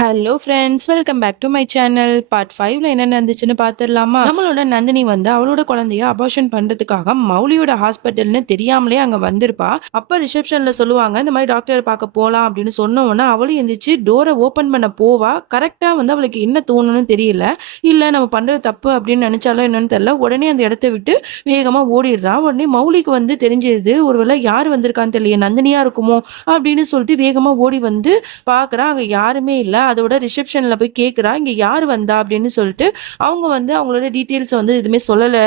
Hello friends, welcome back to my channel. Part 5ல என்ன நடந்துச்சுன்னு பார்த்துடலாமா? நம்மளோட நந்தினி வந்து அவளோட குழந்தைய அபார்ஷன் பண்றதுக்காக மௌலியோட ஹாஸ்பிட்டல்னு தெரியாமலே அங்க வந்திருப்பா. அப்ப ரிசப்ஷன்ல சொல்லுவாங்க, இந்த மாதிரி டாக்டர் பார்க்க போலாம் அப்படின்னு சொன்ன உடனே அவளும் எந்திரிச்சு டோரை ஓபன் பண்ண போவா. கரெக்டா வந்து அவளுக்கு என்ன தோணுன்னு தெரியல. இல்ல நம்ம பண்றது தப்பு அப்படின்னு நினைச்சாலும் என்னன்னு தெரியல. உடனே அந்த இடத்த விட்டு வேகமா ஓடிடுறா. உடனே மௌலிக்கு வந்து தெரிஞ்சிருது, ஒருவேளை யார் வந்திருக்கான்னு தெரியல, நந்தினியா இருக்குமோ அப்படின்னு சொல்லிட்டு வேகமா ஓடி வந்து பார்க்குறா. அங்க யாருமே இல்ல. அதோட ரிசப்ஷன்ல போய் கேட்குறா, இங்க யார் வந்தா அப்படின்னு சொல்லிட்டு. அவங்க வந்து அவங்களோட டீட்டெயில்ஸ் வந்து எதுவுமே சொல்லல.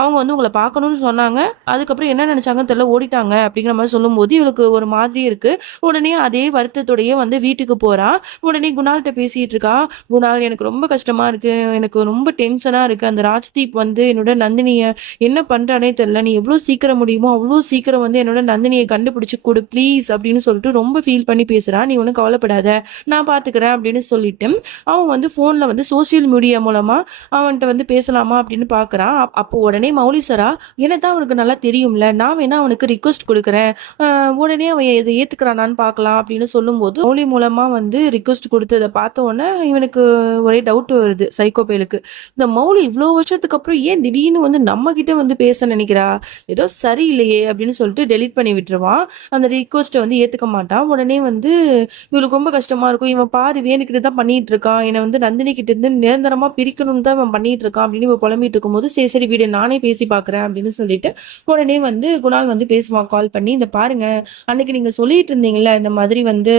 அவங்க வந்து உங்களை பார்க்கணும்னு சொன்னாங்க. அதுக்கப்புறம் என்ன நினைச்சாங்கன்னு தெரியல, ஓடிட்டாங்க அப்படிங்கிற மாதிரி சொல்லும்போது இவளுக்கு ஒரு மாதிரி இருக்கு. உடனே அதே வருத்தத்தோடயே வந்து வீட்டுக்கு போறா. உடனே குணால்கிட்ட பேசிட்டு இருக்கா. குணால், எனக்கு ரொம்ப கஷ்டமா இருக்கு, எனக்கு ரொம்ப டென்ஷனா இருக்கு. அந்த ராஜ்தீப் வந்து என்னோட நந்தினிய என்ன பண்றானே தெரியல. நீ எவ்வளவு சீக்கிரம் முடியுமோ அவ்வளோ சீக்கிரம் வந்து என்னோட நந்தினியை கண்டுபிடிச்சு கொடு ப்ளீஸ் அப்படின்னு சொல்லிட்டு ரொம்ப ஃபீல் பண்ணி பேசுறா. நீ ஒன்றும் கவலைப்படாத, நான் பாத்துக்கிறேன் அப்படின்னு சொல்லிட்டு அவன் வந்து போன்ல வந்து சோசியல் மீடியா மூலமா அவன்கிட்ட வந்து பேசலாமா அப்படின்னு பாக்குறான். அப்போ உடனே மௌலிசரா, என்னதான் அவனுக்கு நல்லா தெரியும்ல, நான் வேணா அவனுக்கு ரிக்வஸ்ட் கொடுக்குறேன், உடனே அவன் இதை ஏத்துக்கிறானான்னு பார்க்கலாம் அப்படின்னு சொல்லும்போது மௌலி மூலமா வந்து ரிக்வஸ்ட் கொடுத்ததை பார்த்த உடனே இவனுக்கு ஒரே டவுட் வருது சைக்கோபேலுக்கு. இந்த மௌலி இவ்வளோ வருஷத்துக்கு அப்புறம் ஏன் திடீர்னு வந்து நம்ம கிட்ட வந்து பேச நினைக்கிறா, ஏதோ சரியில்லையே அப்படின்னு சொல்லிட்டு டெலீட் பண்ணி விட்டுருவான். அந்த ரிக்வஸ்ட்டை வந்து ஏத்துக்க மாட்டான். உடனே வந்து இவளுக்கு ரொம்ப கஷ்டமா இருக்கும். இவன் பாரு வேணுக்கிட்டு தான் பண்ணிட்டு இருக்கான், என்னை வந்து நந்தினி கிட்ட இருந்து நிரந்தரமா பிரிக்கணும்னு தான் இவன் பண்ணிட்டு இருக்கான் அப்படின்னு இவன் புலம்பிட்டு இருக்கும்போது, சரி சரி வீடு நானே பேசி பாக்குறேன் அப்படின்னு சொல்லிட்டு உடனே வந்து குணால் வந்து பேசுவான் கால் பண்ணி. இந்த பாருங்க, அன்னைக்கு நீங்க சொல்லிட்டு இருந்தீங்கல்ல, இந்த மாதிரி வந்து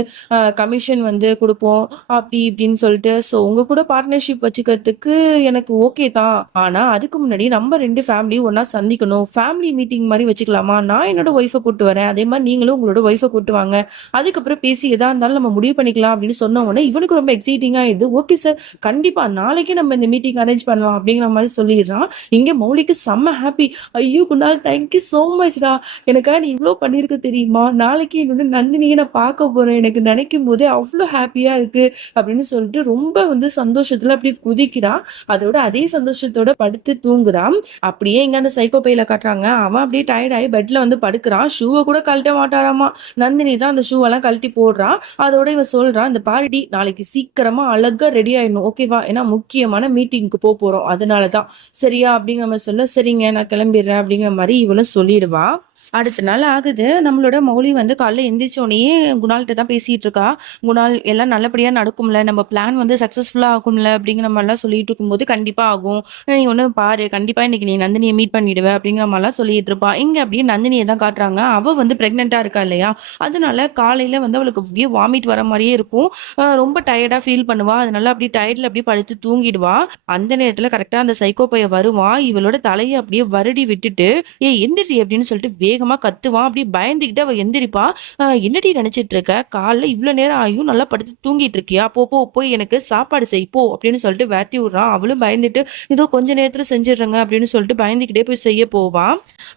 கமிஷன் வந்து கொடுப்போம் அப்படி இப்படின்னு சொல்லிட்டு, ஸோ உங்க கூட பார்ட்னர்ஷிப் வச்சுக்கிறதுக்கு எனக்கு ஓகே தான். ஆனா அதுக்கு முன்னாடி நம்ம ரெண்டு ஃபேமிலி ஒன்னா சந்திக்கணும், ஃபேமிலி மீட்டிங் மாதிரி வச்சுக்கலாமா? நான் என்னோட ஒய்ஃபை கூட்டு வரேன், அதே மாதிரி நீங்களும் உங்களோட ஒய்ஃபை கூட்டு வாங்க, அதுக்கப்புறம் பேசி எதா இருந்தாலும் நம்ம முடிவு பண்ணிக்கலாம் அப்படின்னு சொன்ன உடனே இவனுக்கு ரொம்ப எக்ஸைட்டிங்கா இது. ஓகே சார், கண்டிப்பா நாளைக்கு நம்ம இந்த மீட்டிங் அரேஞ்ச் பண்ணலாம் அப்படிங்கிற மாதிரி சொல்லிடுறான். இங்க மௌலிக்கு செம்ம ஹாப்பி. ஐயோ குணால், தேங்க்யூ சோ மச்டா, எனக்காக நீ இவ்வளோ பண்ணிருக்க தெரியுமா, நாளைக்கு என்னோட நந்தினியை நான் பார்க்க போறேன், எனக்கு நினைக்கும் போதே அவ்வளோ ஹாப்பியா இருக்கு அப்படின்னு சொல்லிட்டு ரொம்ப வந்து சந்தோஷத்துல அப்படியே குதிக்கிறான். அதோட அதே சந்தோஷத்தோட படுத்து தூங்குறான். அப்படியே இங்க அந்த சைக்கோ பையில காட்டுறாங்க. அவன் அப்படியே டயர்ட் ஆகி பெட்ல வந்து படுக்கிறான். ஷூவை கூட கழட்ட மாட்டாராமா. நந்தினி தான் அந்த ஷூ எல்லாம் கழட்டி போடுறான். அதோட இவன் சொல்றான், இந்த பாருடி நாளைக்கு சீக்கிரமா அழகா ரெடி ஆயிடணும், ஓகேவா, ஏன்னா முக்கியமான மீட்டிங்க்கு போறோம், அதனாலதான் சரியா அப்படிங்கிற மாதிரி சொல்ல, சரிங்க நான் கிளம்பிடுறேன் அப்படிங்கிற மாதிரி இவளும் சொல்லிடுவா. அடுத்த நாள் ஆகுது. நம்மளோட மௌலி வந்து காலைல எந்திரிச்சோடனே குணால்கிட்ட தான் பேசிட்டு இருக்கா. குணால், எல்லாம் நல்லபடியா நடக்கும்ல, நம்ம பிளான் வந்து சக்சஸ்ஃபுல்லா ஆகும்ல அப்படிங்கிற மாதிரிலாம் சொல்லிட்டு இருக்கும்போது, கண்டிப்பா ஆகும், நீ ஒன்று பாரு, கண்டிப்பா இன்னைக்கு நீ நந்தினியை மீட் பண்ணிடுவ அப்படிங்கிற மாதிரிலாம் சொல்லிட்டு இருப்பா. இங்க அப்படியே நந்தினியை தான் காட்டுறாங்க. அவ வந்து பிரெக்னெண்டா இருக்கா இல்லையா, அதனால காலையில வந்து அவளுக்கு அப்படியே வாமிட் வர மாதிரியே இருக்கும். ரொம்ப டயர்டா ஃபீல் பண்ணுவா. அதனால அப்படியே டயர்ட்ல அப்படியே படுத்து தூங்கிடுவா. அந்த நேரத்துல கரெக்டா அந்த சைக்கோ பைய வருவான். இவளோட தலையை அப்படியே வருடி விட்டுட்டு, ஏ எந்திரி அப்படின்னு சொல்லிட்டு வேகமா கத்துவான். அப்படி பயந்துகிட்டு அவ எந்திரிப்பா. என்னடி நினைச்சிட்டு இருக்க, காலைல இவ்வளவு நேரம் ஆகியும் நல்லா படுத்து தூங்கிட்டு இருக்கியா, போ போ போய் எனக்கு சாப்பாடு செய் போ அப்படின்னு சொல்லிட்டு விரட்டி விடுறான். அவளும் பயந்துட்டு இதோ கொஞ்ச நேரத்துல செஞ்சிடுறேங்க அப்படின்னு சொல்லிட்டு பயந்துகிட்டே போய் செய்ய போவா.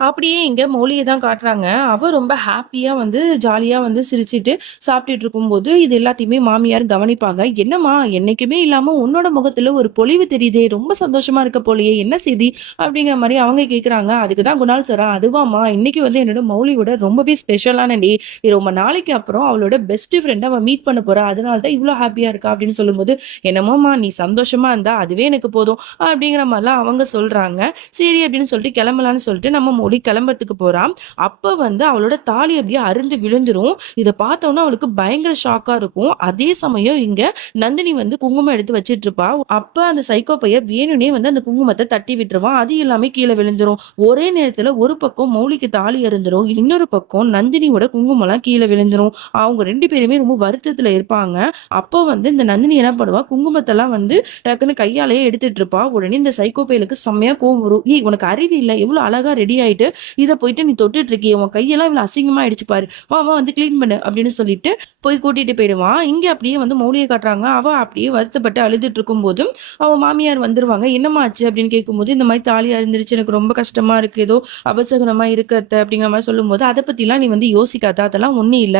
அப்படியே இங்க மௌலியை தான் காட்டுறாங்க. அவ ரொம்ப ஹாப்பியா வந்து ஜாலியா வந்து சிரிச்சிட்டு சாப்பிட்டுட்டு இருக்கும்போது இது எல்லாத்தையுமே மாமியார் கவனிப்பாங்க. என்னம்மா, என்னைக்குமே இல்லாம உன்னோட முகத்துல ஒரு பொலிவு தெரியுதே, ரொம்ப சந்தோஷமா இருக்க போலயே, என்ன செய்தி அப்படிங்கிற மாதிரி அவங்க கேக்குறாங்க. அதுக்குதான் குணால் சொல்றா, அதுவாமா இன்னைக்கு வந்து என்னோட மௌலியோட ரொம்பவே ஸ்பெஷலான டே, ரொம்ப நாளைக்கு அப்புறம் அவளோட பெஸ்ட் ஃப்ரெண்ட் அவன் மீட் பண்ண போறா, அதனாலதான் இவ்வளவு ஹாப்பியா இருக்கா அப்படின்னு சொல்லும்போது, என்னமோமா நீ சந்தோஷமா இருந்தா அதுவே எனக்கு போதும் அப்படிங்கிற மாதிரிலாம் அவங்க சொல்றாங்க. சரி அப்படின்னு சொல்லிட்டு கிளம்பலான்னு சொல்லிட்டு நம்ம மௌலி கிளம்புறதுக்கு போறான். அப்ப வந்து அவளோட தாலி அப்படியே அருந்து விழுந்துரும். இதை பார்த்தோன்னா அவளுக்கு பயங்கர ஷாக்கா இருக்கும். அதே சமயம் இங்க நந்தினி வந்து குங்குமம் எடுத்து வச்சிட்டு இருப்பா. அப்ப அந்த சைக்கோ பைய வேணும்னே வந்து அந்த குங்குமத்தை தட்டி விட்டுருவான். அது எல்லாமே கீழே விழுந்துரும். ஒரே நேரத்துல ஒரு பக்கம் மௌலிக்கு தாலி அருந்துரும், இன்னொரு பக்கம் நந்தினியோட குங்குமம்லாம் கீழே விழுந்துரும். அவங்க ரெண்டு பேருமே ரொம்ப வருத்தத்துல இருப்பாங்க. அப்போ வந்து இந்த நந்தினி என்ன பண்ணுவா, குங்குமத்தெல்லாம் வந்து டக்குன்னு கையாலேயே எடுத்துட்டு இருப்பா. உடனே இந்த சைக்கோபேலுக்கு செம்மையா கோவம் வரும். ஏய் உனக்கு அறிவு இல்லை, எவ்வளவு அழகா ரெடி ஆயிட்டு இதை போயிட்டு நீ தொட்டுட்டு இருக்கிய, உன் கையெல்லாம் இவ்வளவு அசிங்கமா ஆயிடுச்சு பாரு, வா வா வந்து கிளீன் பண்ணு அப்படின்னு சொல்லிட்டு போய் கூட்டிட்டு போயிடுவான். இங்க அப்படியே வந்து மௌலியை காட்டுறாங்க. அவ அப்படியே வருத்தப்பட்டு அழுதுட்டு இருக்கும் போதும் அவ மாமியார் வந்துருவாங்க. என்னமா ஆச்சு அப்படின்னு கேட்கும்போது, இந்த மாதிரி தாலி அருந்துருச்சு, எனக்கு ரொம்ப கஷ்டமா இருக்கு, ஏதோ அபசகுனமா இருக்கிறத அப்படிங்கிற மாதிரி சொல்லும்போது, அதை பத்திலாம் நீ வந்து யோசிக்காத, அதெல்லாம் ஒண்ணும் இல்ல.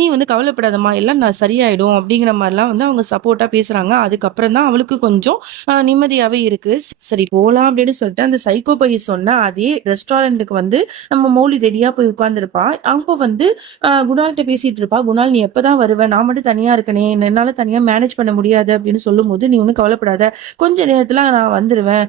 நீ வந்து கவலைப்படாதம்மா, எல்லாம் நான் சரியாயிடும் அப்படிங்கிற மாதிரிலாம் வந்து அவங்க சப்போர்ட்டா பேசுறாங்க. அதுக்கப்புறம் தான் அவளுக்கு கொஞ்சம் நிம்மதியாவே இருக்கு. சரி போலாம் அப்படின்னு சொல்லிட்டு அந்த சைக்கோ பையன் சொன்ன அதே ரெஸ்டாரண்ட்டுக்கு வந்து நம்ம மௌலி ரெடியா போய் உட்கார்ந்துருப்பா. அப்போ வந்து குணால்கிட்ட பேசிட்டு இருப்பா. குணால் நீ எப்பதான் வருவ? நான் மட்டும் தனியா இருக்கனே, என்னால தனியா மேனேஜ் பண்ண முடியாது அப்படின்னு சொல்லும்போது, நீ ஒன்றும் கவலைப்படாத, கொஞ்ச நேரத்துல நான் வந்துருவேன்.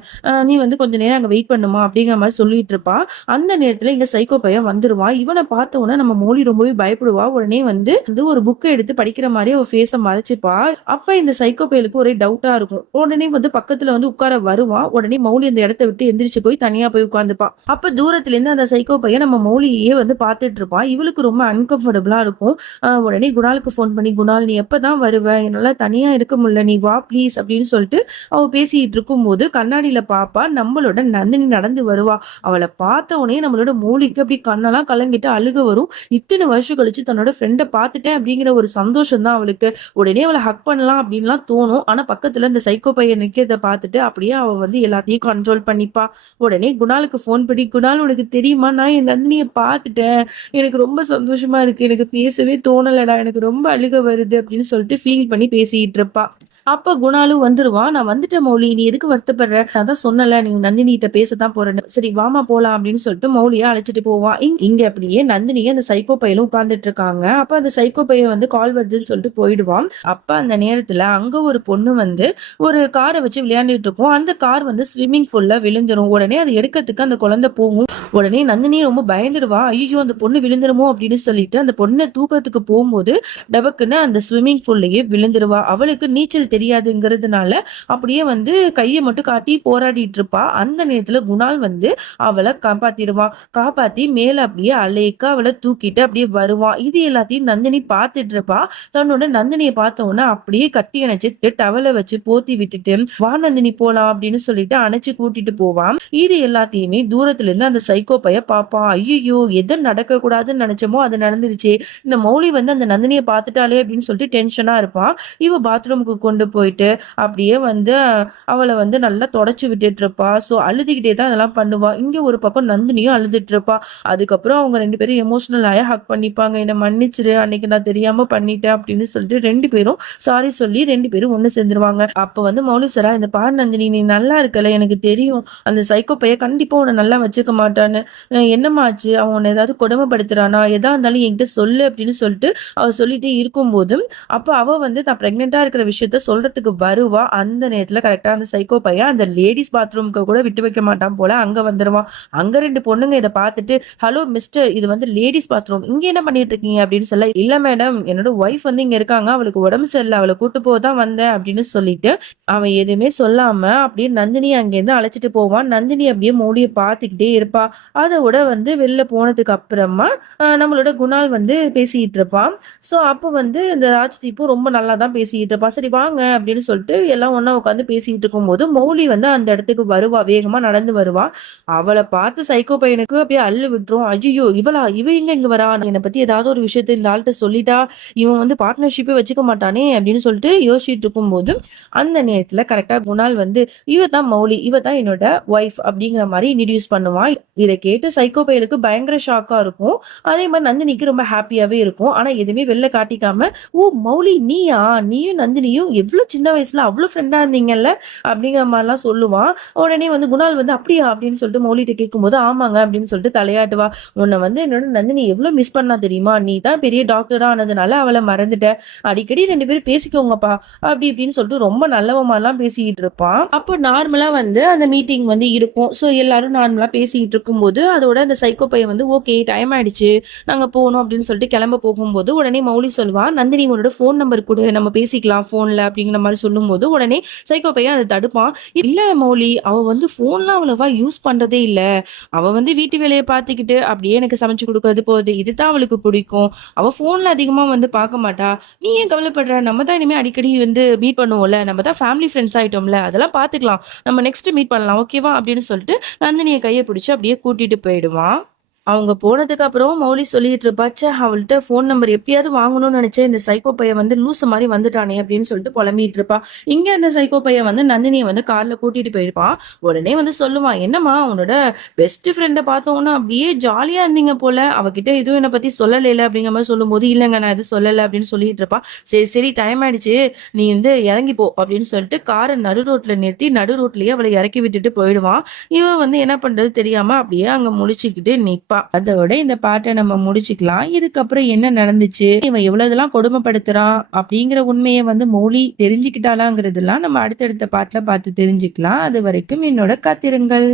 நீ வந்து கொஞ்ச நேரம் அங்க வெயிட் பண்ணுமா அப்படிங்கிற மாதிரி சொல்லிட்டு இருப்பா. அந்த நேரத்துல இங்க சைக்கோ பையன் வந்துருவான். இவனை பார்த்த உடனே நம்ம மௌலி ரொம்பவே பயப்படுவா. உடனே வந்து வந்து ஒரு புக்கை எடுத்து படிக்கிற மாதிரி அவ ஃபேஸ மறைச்சுப்பா. அப்ப இந்த சைக்கோ பயலுக்கு ஒரே டவுட்டா இருக்கும். உடனே வந்து பக்கத்துல வந்து உட்கார வருவான். உடனே மௌலி அந்த இடத்த விட்டு எந்திரிச்சு போய் தனியா போய் உட்காந்துப்பா. அப்ப தூரத்துல இருந்து அந்த சைக்கோ பையன் நம்ம மௌலியே வந்து பார்த்துட்டு இருப்பான். இவளுக்கு ரொம்ப அன்கம்ஃபர்டபுளா இருக்கும். உடனே குணாலுக்கு ஃபோன் பண்ணி, குணால் நீ எப்பதான் வருவ? என்னால தனியா இருக்க முடியல, நீ வா ப்ளீஸ் அப்படின்னு சொல்லிட்டு அவ பேசிட்டு இருக்கும்போது கண்ணாடியில பாப்பா நம்மளோட நந்தினி நடந்து வருவா. அவளை பார்த்த உடனே நம்மளோட மௌலிக்கு அப்படி கண்ணெல்லாம் கலங்கிட்டு அழுக வரும். இத்தனை வருஷம் கழிச்சு தன்னோட ஃப்ரெண்டை பார்த்துட்டேன் அப்படிங்கிற ஒரு சந்தோஷம் தான் அவளுக்கு. உடனே அவளை ஹக் பண்ணலாம் அப்படின்லாம் தோணும். ஆனா பக்கத்துல இந்த சைக்கோ பையன் நிக்கிறத பார்த்துட்டு அப்படியே அவ வந்து எல்லாத்தையும் கண்ட்ரோல் பண்ணிப்பா. உடனே குணாலுக்கு ஃபோன் பண்ணி, குணால் உனக்கு தெரியுமா, நான் என் நந்தினியை பார்த்துட்டேன், எனக்கு ரொம்ப சந்தோஷமா இருக்கு, எனக்கு பேசவே தோணலடா, எனக்கு ரொம்ப அழுக வருது அப்படின்னு சொல்லிட்டு ஃபீல் பண்ணி பேசிட்டு இருப்பா. அப்ப குணாலும் வந்துருவான். நான் வந்துட்டேன் மௌலி, நீ எதுக்கு வருத்தப்படுற? நான் தான் சொன்னல நீ நந்தினிகிட்ட பேசத்தான் போறேன்னு. சரி வாமா போலாம் அப்படின்னு சொல்லிட்டு மௌலியா அழைச்சிட்டு போவான். இங்க அப்படியே நந்தினியை அந்த சைக்கோ பையலும் உட்கார்ந்துட்டு இருக்காங்க. அப்ப அந்த சைக்கோ பையன் வந்து கால் வருதுன்னு சொல்லிட்டு போயிடுவான். அப்ப அந்த நேரத்துல அங்க ஒரு பொண்ணு வந்து ஒரு காரை வச்சு விளையாண்டுட்டு இருக்கும். அந்த கார் வந்து ஸ்விம்மிங் பூல்ல விழுந்துரும். உடனே அதை எடுக்கிறதுக்கு அந்த குழந்தை போகும். உடனே நந்தினி ரொம்ப பயந்துடுவா. ஐயோ அந்த பொண்ணு விழுந்துருமோ அப்படின்னு சொல்லிட்டு அந்த பொண்ணை தூக்கத்துக்கு போகும்போது டபக்குன்னு அந்த ஸ்விம்மிங் பூல்லையே விழுந்துருவா. அவளுக்கு நீச்சல் தெரியாதுங்கிறதுனால அப்படியே வந்து கையை மட்டும் காட்டி போராடிட்டு இருப்பா. அந்த நேரத்துல குணால் வந்து அவளை காப்பாத்திடுவான். காப்பாத்தி மேல அப்படியே அலேக்கா அவளை தூக்கிட்டு அப்படியே வருவான். இது எல்லாத்தையும் நந்தினி பார்த்துட்டு இருப்பா. தன்னோட நந்தினியை பார்த்த உடனே அப்படியே கட்டி அணைச்சிட்டு டவலை வச்சு போத்தி விட்டுட்டு வா நந்தினி போலாம் அப்படின்னு சொல்லிட்டு அணைச்சு கூட்டிட்டு போவான். இது எல்லாத்தையுமே தூரத்துல இருந்து அந்த சைக்கோ பைய பாப்பான். ஐயோ எதை நடக்க கூடாதுன்னு நினைச்சோமோ அது நடந்துருச்சு. இந்த மௌலி வந்து அந்த நந்தினியை பார்த்துட்டாலே அப்படின்னு சொல்லிட்டு டென்ஷனா இருப்பான். இவ பாத்ரூமுக்கு கொண்டு போயிட்டு அப்படியே வந்து அவளை வந்து நல்லா தொடச்சு விட்டுட்டு இருப்பா. ஸோ அழுதுகிட்டே தான் அதெல்லாம் பண்ணுவா. இங்க ஒரு பக்கம் நந்தினியும் அழுதுட்டு இருப்பா. அதுக்கப்புறம் அவங்க ரெண்டு பேரும் எமோஷனல் ஆயா ஹக் பண்ணிப்பாங்க. என்னை மன்னிச்சிரு, அன்னைக்கு நான் தெரியாம பண்ணிட்டேன் அப்படின்னு சொல்லிட்டு ரெண்டு பேரும் சாரி சொல்லி ரெண்டு பேரும் ஒண்ணு சேர்ந்துருவாங்க. அப்ப வந்து மௌலிசரா, இந்த பார் நந்தினி, நீ நல்லா இருக்கல, எனக்கு தெரியும் அந்த சைக்கோ பைய கண்டிப்பா உன்னை நல்லா வச்சுக்க மாட்டான்னு. என்னமாச்சு, அவன் உன்னை ஏதாவது கொடுமைப்படுத்துறானா, எதா இருந்தாலும் என்கிட்ட சொல்லு அப்படின்னு சொல்லிட்டு அவ சொல்லிட்டே இருக்கும்போதும் அப்ப அவ வந்து தான் பிரெக்னெண்டா இருக்கிற விஷயத்த சொல்றதுக்கு வருவா. அந்த நேரத்துல கரெக்டா அந்த சைக்கோ பையன் அந்த லேடிஸ் பாத்ரூம்க்கு கூட விட்டு வைக்க மாட்டான் போல, அங்க வந்துருவான். அங்க ரெண்டு பொண்ணுங்க இதை பார்த்துட்டு, ஹலோ மிஸ்டர், இது வந்து லேடிஸ் பாத்ரூம், இங்க என்ன பண்ணிட்டு இருக்கீங்க அப்படின்னு சொல்ல, இல்ல மேடம், என்னோட ஒய்ஃப் வந்து இங்க இருக்காங்க, அவளுக்கு உடம்பு சரியில்லை, அவளை கூட்டு போதான் வந்தேன் அப்படின்னு சொல்லிட்டு அவன் எதுவுமே சொல்லாம அப்படியே நந்தினி அங்கேருந்து அழைச்சிட்டு போவான். நந்தினி அப்படியே மௌலியை பார்த்துக்கிட்டே இருப்பா. அதோட வந்து வெளில போனதுக்கு அப்புறமா நம்மளோட குணால் வந்து பேசிட்டு இருப்பான். ஸோ அப்போ வந்து இந்த ராஜ்தீப்பும் ரொம்ப நல்லா தான் பேசிட்டு இருப்பா. சரி வாங்க அப்படின்னு சொல்லிட்டு எல்லாம் ஒண்ணா உட்காந்து பேசிட்டு இருக்கும்போது மௌலி வந்து அந்த இடத்துக்கு வருவா. வேகமா நடந்து வருவா. அவளை பார்த்து சைக்கோ பையனுக்கு அப்படியே அள்ளு விட்டுரும். ஐயோ இவ எங்க இங்க வரா, என்னை பத்தி ஏதாவது ஒரு விஷயத்த இந்த ஆள்கிட்ட சொல்லிட்டா இவன் வந்து பார்ட்னர்ஷிப்பே வச்சுக்க மாட்டானே அப்படின்னு சொல்லிட்டு யோசிச்சுட்டு இருக்கும்போது அந்த நேரத்துல கரெக்டா குணால் வந்து இவ தான் மௌலி, இவ தான் என்னோட ஒய்ஃப் அப்படிங்கிற மாதிரி இன்ட்ரடியூஸ் பண்ணுவான். இதை கேட்டு சைக்கோ பையலுக்கு பயங்கர ஷாக்கா இருக்கும். அதே மாதிரி நந்தினிக்கு ரொம்ப ஹாப்பியாவே இருக்கும். ஆனா எதுவுமே வெளில காட்டிக்காம, ஓ மௌலி நீயா, நீயும் நந்தினியும் எவ்வளவு சின்ன வயசுல அவ்வளவு ஃப்ரெண்டா இருந்தீங்கல்ல அப்படிங்கிற மாதிரிலாம் சொல்லுவான். உடனே வந்து குணால் வந்து அப்படியா அப்படின்னு சொல்லிட்டு மௌலிட்ட கேட்கும்போது ஆமாங்க அப்படின்னு சொல்லிட்டு தலையாட்டுவா. உன்னை வந்து என்னோட நந்தினி எவ்வளவு மிஸ் பண்ணா தெரியுமா, நீ தான் பெரிய டாக்டரா ஆனதுனால அவளை மறந்துட்ட, அடிக்கடி ரெண்டு பேரும் பேசிக்கோங்கப்பா அப்படி இப்படின்னு சொல்லிட்டு ரொம்ப நல்லவமாலாம் பேசிக்கிட்டு இருப்பான். அப்போ நார்மலா வந்து அந்த மீட்டிங் வந்து இருக்கும். ஸோ எல்லாரும் நார்மலா பேசிக்கிட்டு இருக்கும்போது அதோட அந்த சைக்கோ பையன் வந்து ஓகே டைம் ஆயிடுச்சு நாங்க போகணும் அப்படின்னு சொல்லிட்டு கிளம்ப போகும்போது உடனே மௌலி சொல்லுவான், நந்தினி உன்னோட ஃபோன் நம்பர் கொடு, நம்ம பேசிக்கலாம் ஃபோன்ல அப்படிங்கிற மாதிரி சொல்லும்போது உடனே சைக்கோ பையன் அதை தடுப்பான். இல்ல மௌலி, அவ வந்து ஃபோன்லாம் அவ்வளவா யூஸ் பண்றதே இல்ல, அவ வந்து வீட்டு வேலையை பார்த்துக்கிட்டு அப்படியே எனக்கு சமைச்சு கொடுக்கறது போகுது, இதுதான் அவளுக்கு பிடிக்கும், அவ ஃபோன்ல அதிகமா வந்து பார்க்க மாட்டா, நீ ஏன் கவலைப்படுற, நம்ம தான் இனிமே அடிக்கடி வந்து மீட் பண்ணுவோம்ல, நம்ம தான் ஃபேமிலி ஃப்ரெண்ட்ஸ் ஆயிட்டோம்ல, அதெல்லாம் பார்த்துக்கலாம், நம்ம நெக்ஸ்ட் மீட் பண்ணலாம் ஓகேவா அப்படின்னு சொல்லிட்டு நந்தினியை கையை பிடிச்சி அப்படியே கூட்டிட்டு போயிடுவான். அவங்க போனதுக்கு அப்புறம் மௌலி சொல்லிட்டு இருப்பா, ச்சே அவள்ட்ட ஃபோன் நம்பர் எப்படியாவது வாங்கணும்னு நினைச்சேன். இந்த சைக்கோ பையன் வந்து லூசு மாரி வந்துட்டானே அப்படின்னு சொல்லிட்டு புலம்பிட்டு இருப்பா. இங்க அந்த சைக்கோ பையன் வந்து நந்தினிய வந்து கார்ல கூட்டிட்டு போயிருப்பான். உடனே வந்து சொல்லுவான், என்னம்மா உன்னோட பெஸ்ட் ஃப்ரெண்ட பார்த்தோம்னா அப்படியே ஜாலியா இருந்தீங்க போல. அவகிட்ட எதுவும் என்ன பத்தி சொல்லலைல அப்படிங்கிற மாதிரி சொல்லும்போது, இல்லங்க நான் எதுவும் சொல்லல அப்படின்னு சொல்லிட்டு இருப்பா. சரி சரி டைம் ஆயிடுச்சு. நீ வந்து இறங்கி போ அப்படின்னு சொல்லிட்டு காரை நடு ரோட்ல நிறுத்தி நடு ரோட்லயே அவளை இறக்கி விட்டுட்டு போயிடுவான். இவன் வந்து என்ன பண்றது தெரியாம அப்படியே அங்க முழிச்சுக்கிட்டு நிப்பா. அதோட இந்த பாட்டை நம்ம முடிச்சுக்கலாம். இதுக்கப்புறம் என்ன நடந்துச்சு, இவன் எவ்வளவுதெல்லாம் கொடுமைப்படுத்துறான் அப்படிங்கிற உண்மையை வந்து மௌலி தெரிஞ்சுக்கிட்டாளாங்கிறதெல்லாம் நம்ம அடுத்தடுத்த பாட்டுல பார்த்து தெரிஞ்சுக்கலாம். அது வரைக்கும் என்னோட காத்திருங்கள்.